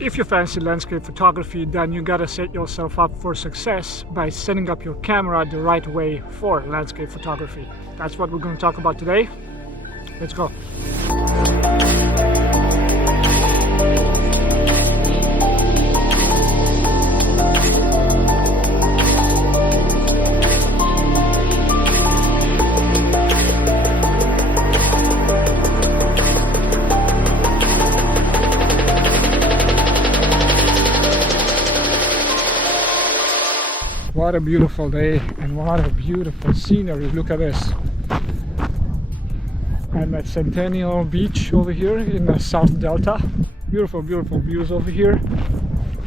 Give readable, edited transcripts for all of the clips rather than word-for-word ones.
If you fancy landscape photography, then you gotta set yourself up for success by setting up your camera the right way for landscape photography. That's what we're going to talk about today. Let's go. What a beautiful day and what a beautiful scenery. Look at this. I'm at Centennial Beach over here in the South Delta. Beautiful, beautiful views over here.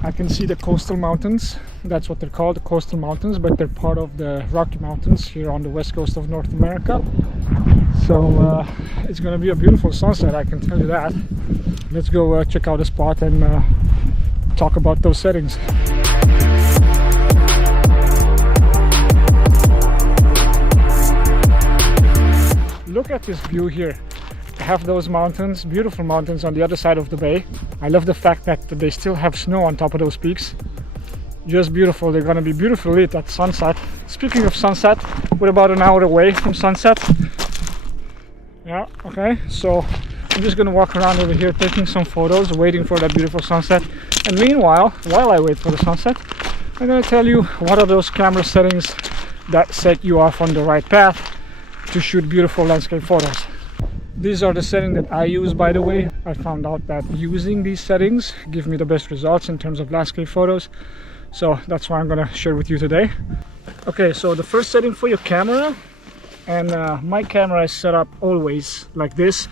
I can see the coastal mountains. That's what they're called, the coastal mountains, but they're part of the Rocky Mountains here on the west coast of North America. So it's going to be a beautiful sunset, I can tell you that. Let's go check out the spot and talk about those settings. Look at this view here. I have those mountains, beautiful mountains on the other side of the bay. I love the fact that they still have snow on top of those peaks. Just beautiful. They're going to be beautifully lit at sunset. Speaking of sunset, we're about an hour away from sunset. Yeah, okay. So I'm just going to walk around over here taking some photos, waiting for that beautiful sunset. And meanwhile, while I wait for the sunset, I'm going to tell you what are those camera settings that set you off on the right path to shoot beautiful landscape photos. These are the settings that I use, by the way. I found out that using these settings give me the best results in terms of landscape photos. So that's why I'm gonna share with you today. Okay, so the first setting for your camera, and my camera is set up always like this,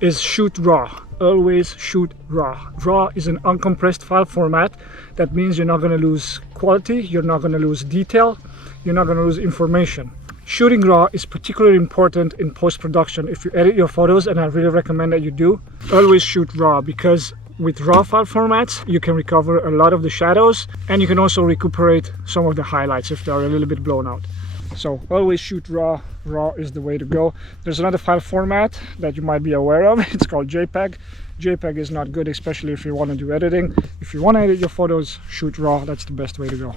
is shoot raw. Always shoot raw. Raw is an uncompressed file format. That means you're not gonna lose quality, you're not gonna lose detail, you're not gonna lose information. Shooting raw is particularly important in post-production. If you edit your photos, and I really recommend that you do, always shoot raw, because with raw file formats you can recover a lot of the shadows and you can also recuperate some of the highlights if they are a little bit blown out. So always shoot raw. Raw is the way to go. There's another file format that you might be aware of. It's called JPEG. JPEG is not good, especially if you want to do editing. If you want to edit your photos, shoot raw. That's the best way to go.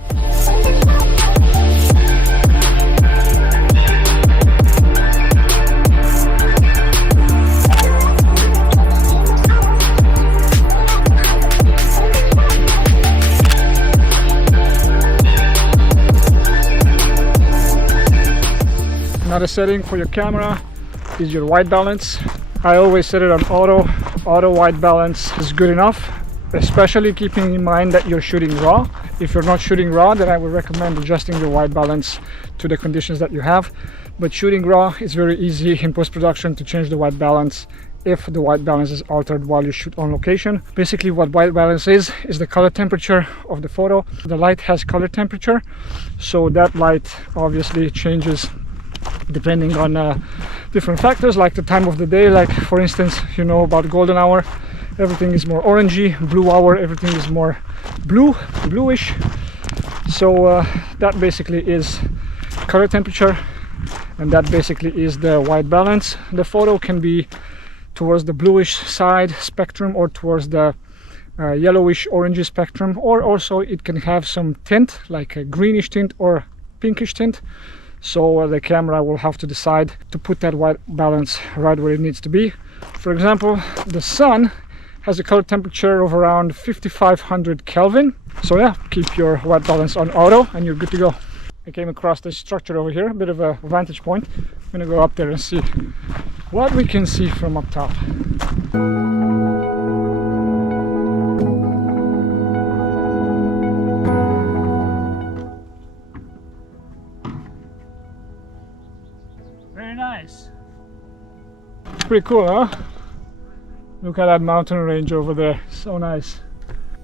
Another setting for your camera is your white balance. I always set it on auto. Auto white balance is good enough, especially keeping in mind that you're shooting raw. If you're not shooting raw, then I would recommend adjusting your white balance to the conditions that you have. But shooting raw is very easy in post-production to change the white balance if the white balance is altered while you shoot on location. Basically what white balance is the color temperature of the photo. The light has color temperature, so that light obviously changes depending on different factors, like the time of the day. Like for instance, you know about golden hour, everything is more orangey. Blue hour, everything is more bluish. So that basically is color temperature, and that basically is the white balance. The photo can be towards the bluish side spectrum or towards the yellowish orangey spectrum, or also it can have some tint like a greenish tint or pinkish tint. So the camera will have to decide to put that white balance right where it needs to be. For example, the sun has a color temperature of around 5500 Kelvin. So yeah, keep your white balance on auto and you're good to go. I came across this structure over here, a bit of a vantage point. I'm gonna go up there and see what we can see from up top. Nice. Pretty cool, huh? Look at that mountain range over there. So nice.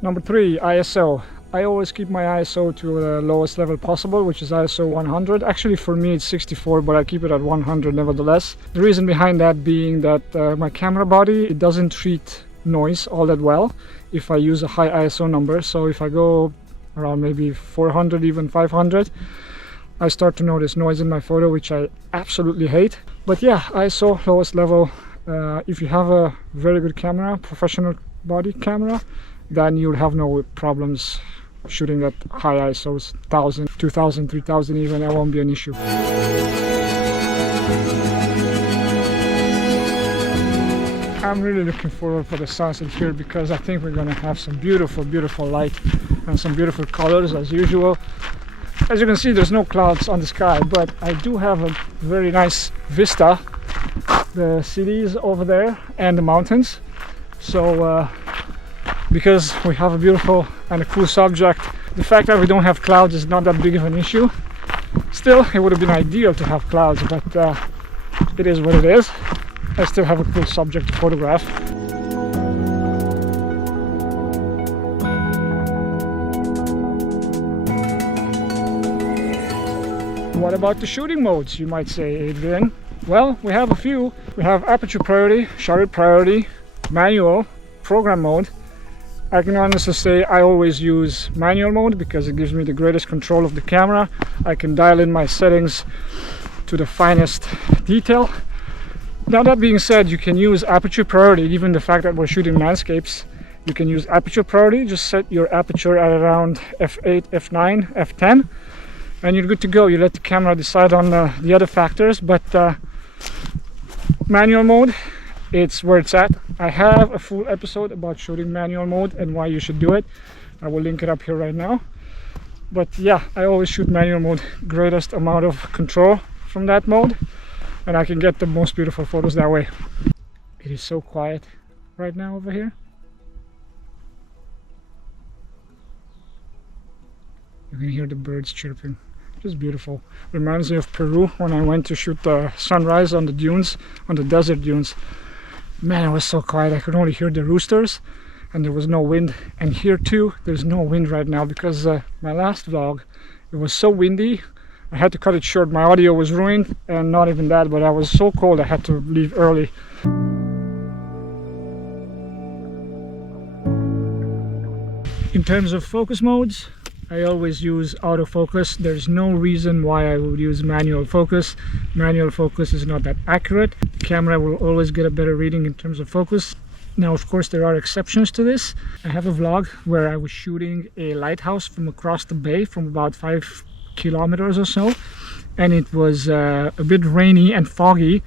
Number 3, ISO. I always keep my ISO to the lowest level possible, which is ISO 100. Actually for me it's 64, but I keep it at 100 nevertheless. The reason behind that being that my camera body, it doesn't treat noise all that well if I use a high ISO number. So if I go around maybe 400, even 500, I start to notice noise in my photo, which I absolutely hate. But yeah, ISO lowest level. If you have a very good camera, professional body camera, then you'll have no problems shooting at high ISOs, 1000, 2000, 3000 even. That won't be an issue. I'm really looking forward for the sunset here, because I think we're gonna have some beautiful light and some beautiful colors as usual. As you can see, there's no clouds on the sky, but I do have a very nice vista. The cities over there and the mountains. So because we have a beautiful and a cool subject, the fact that we don't have clouds is not that big of an issue. Still, it would have been ideal to have clouds, but it is what it is. I still have a cool subject to photograph. What about the shooting modes, you might say, Adrian? Well, we have a few. We have aperture priority, shutter priority, manual, program mode. I can honestly say I always use manual mode because it gives me the greatest control of the camera. I can dial in my settings to the finest detail. Now, that being said, you can use aperture priority. Even the fact that we're shooting landscapes, you can use aperture priority. Just set your aperture at around f8, f9, f10, and you're good to go. You let the camera decide on the other factors, but manual mode, it's where it's at. I have a full episode about shooting manual mode and why you should do it. I will link it up here right now. But yeah, I always shoot manual mode. Greatest amount of control from that mode, and I can get the most beautiful photos that way. It is so quiet right now over here. You can hear the birds chirping. Just beautiful. Reminds me of Peru when I went to shoot the sunrise on the dunes, on the desert dunes. Man, it was so quiet. I could only hear the roosters, and there was no wind. And here too, there's no wind right now because my last vlog, it was so windy. I had to cut it short. My audio was ruined, and not even that, but I was so cold I had to leave early. In terms of focus modes, I always use autofocus. There's no reason why I would use manual focus. Manual focus is not that accurate. The camera will always get a better reading in terms of focus. Now, of course, there are exceptions to this. I have a vlog where I was shooting a lighthouse from across the bay from about 5 kilometers or so, and it was a bit rainy and foggy.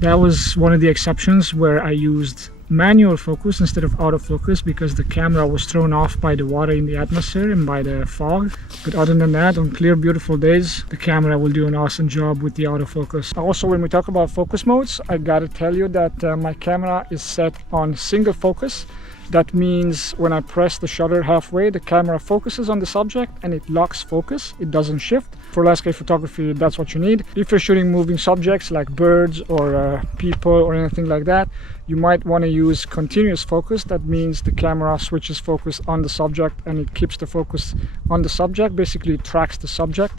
That was one of the exceptions where I used manual focus instead of autofocus because the camera was thrown off by the water in the atmosphere and by the fog. But other than that, on clear, beautiful days, the camera will do an awesome job with the autofocus. Also, when we talk about focus modes, I gotta tell you that my camera is set on single focus. That means when I press the shutter halfway, the camera focuses on the subject and it locks focus. It doesn't shift. For landscape photography, that's what you need. If you're shooting moving subjects like birds or people or anything like that, you might want to use continuous focus. That means the camera switches focus on the subject and it keeps the focus on the subject. Basically, it tracks the subject,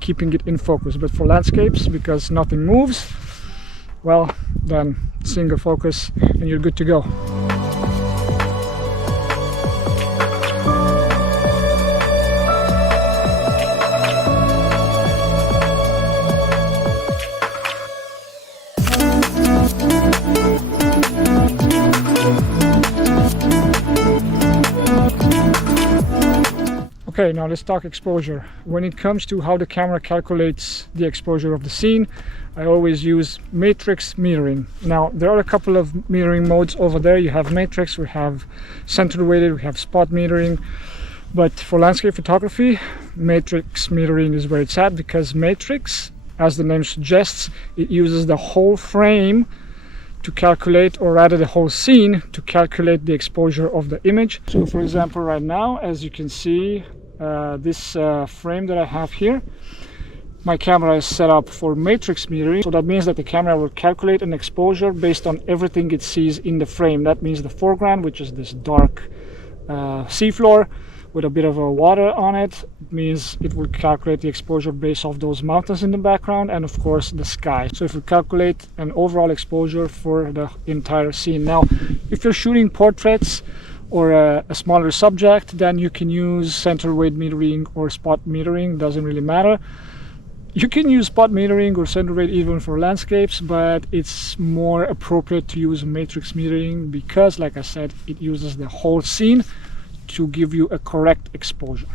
keeping it in focus. But for landscapes, because nothing moves, well, then single focus and you're good to go. Okay, now let's talk exposure. When it comes to how the camera calculates the exposure of the scene, I always use matrix metering. Now, there are a couple of metering modes over there. You have matrix, we have center weighted, we have spot metering. But for landscape photography, matrix metering is where it's at because matrix, as the name suggests, it uses the whole frame to calculate, or rather the whole scene to calculate the exposure of the image. So for example, right now, as you can see, this frame that I have here, my camera is set up for matrix metering. So that means that the camera will calculate an exposure based on everything it sees in the frame. That means the foreground, which is this dark seafloor with a bit of a water on it. It means it will calculate the exposure based off those mountains in the background and of course the sky. So if we calculate an overall exposure for the entire scene. Now, if you're shooting portraits or a smaller subject, then you can use center weight metering or spot metering. Doesn't really matter. You can use spot metering or center weight even for landscapes, but it's more appropriate to use matrix metering because, like I said, it uses the whole scene to give you a correct exposure.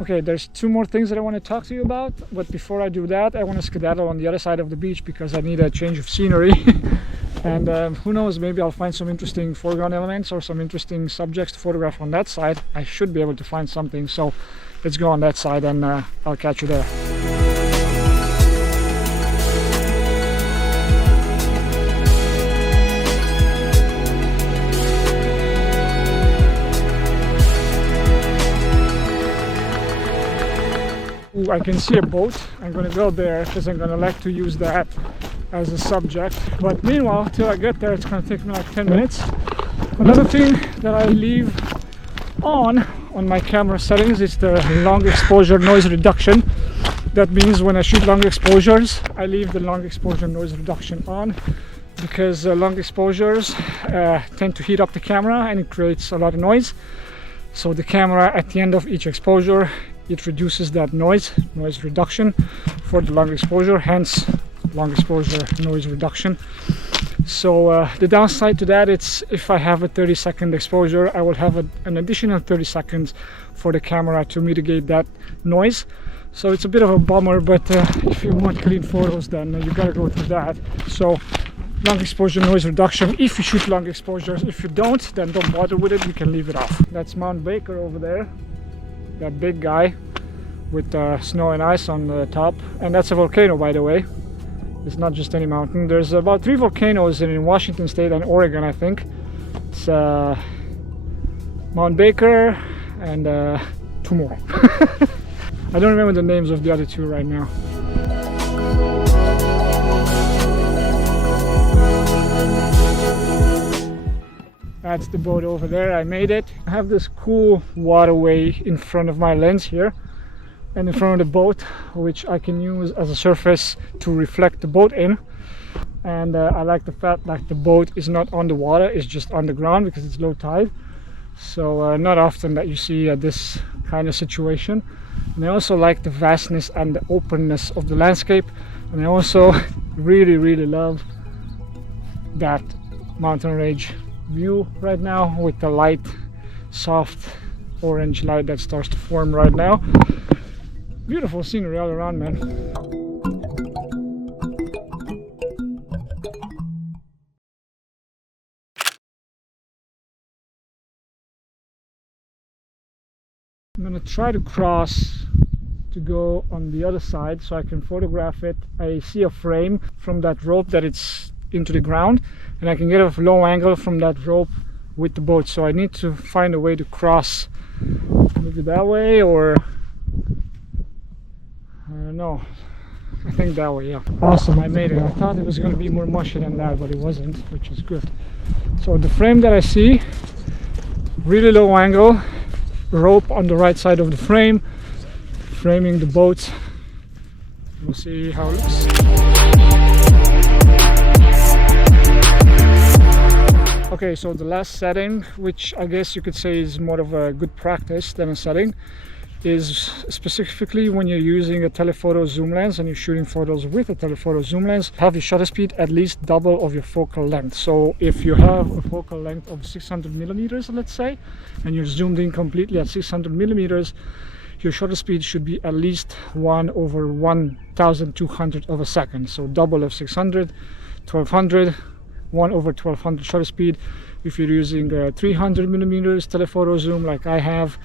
Okay, there's two more things that I want to talk to you about, but before I do that, I want to skedaddle on the other side of the beach because I need a change of scenery. And who knows, maybe I'll find some interesting foreground elements or some interesting subjects to photograph on that side. I should be able to find something, so let's go on that side and I'll catch you there. Ooh, I can see a boat. I'm gonna go there because I'm gonna like to use that as a subject, but meanwhile, till I get there, it's gonna take me like 10 minutes. Another thing that I leave on my camera settings is the long exposure noise reduction. That means when I shoot long exposures, I leave the long exposure noise reduction on because long exposures tend to heat up the camera and it creates a lot of noise. So the camera at the end of each exposure, it reduces that noise reduction for the long exposure, hence long exposure noise reduction. So the downside to that, it's if I have a 30-second exposure, I will have an additional 30 seconds for the camera to mitigate that noise. So it's a bit of a bummer, but if you want clean photos, then you gotta go through that. So long exposure noise reduction if you shoot long exposures. If you don't, then don't bother with it, you can leave it off. That's Mount Baker over there, that big guy with snow and ice on the top, and that's a volcano, by the way. It's not just any mountain. There's about 3 volcanoes in Washington State and Oregon, I think. It's Mount Baker and 2 more. I don't remember the names of the other 2 right now. That's the boat over there. I made it. I have this cool waterway in front of my lens here and in front of the boat, which I can use as a surface to reflect the boat in. And I like the fact that the boat is not on the water, it's just on the ground because it's low tide. So not often that you see this kind of situation. And I also like the vastness and the openness of the landscape. And I also really love that mountain range view right now with the light, soft orange light that starts to form right now. Beautiful scenery all around, man. I'm gonna try to cross to go on the other side so I can photograph it. I see a frame from that rope that it's into the ground, and I can get a low angle from that rope with the boat. So I need to find a way to cross, maybe that way, or no, I think that way. Yeah, awesome, I made it. I thought it was going to be more mushy than that, but it wasn't, which is good. So the frame that I see, really low angle, rope on the right side of the frame, framing the boat. We'll see how it looks. Okay, so the last setting, which I guess you could say is more of a good practice than a setting, is specifically when you're using a telephoto zoom lens and you're shooting photos with a telephoto zoom lens, have your shutter speed at least double of your focal length. So if you have a focal length of 600 millimeters, let's say, and you're zoomed in completely at 600 millimeters, your shutter speed should be at least 1/1200 of a second. So double of 600, 1200, 1/1200 shutter speed. If you're using 300 millimeters telephoto zoom like I have,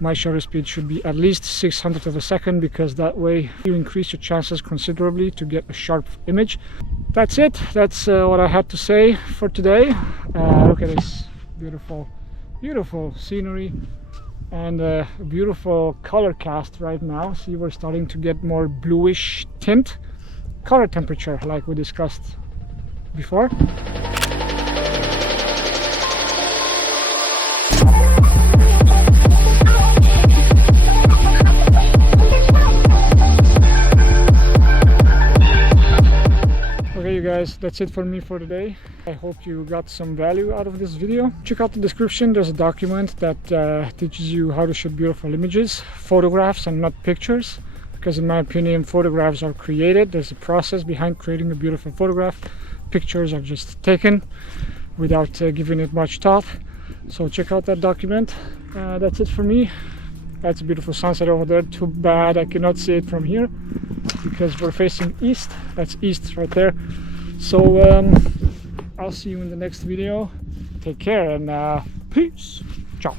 my shutter speed should be at least 600 of a second, because that way you increase your chances considerably to get a sharp image. That's it. That's what I had to say for today. Look at this beautiful scenery and a beautiful color cast right now. See, we're starting to get more bluish tint, color temperature like we discussed before. Okay, you guys, guys, that's it for me for today. I hope you got some value out of this video. Check out the description. There's a document that teaches you how to shoot beautiful images, photographs and not pictures, because in my opinion photographs are created. There's a process behind creating a beautiful photograph. Pictures are just taken without giving it much thought. So check out that document. That's it for me. That's a beautiful sunset over there. Too bad I cannot see it from here because we're facing east. That's east right there. So I'll see you in the next video. Take care and peace. Ciao.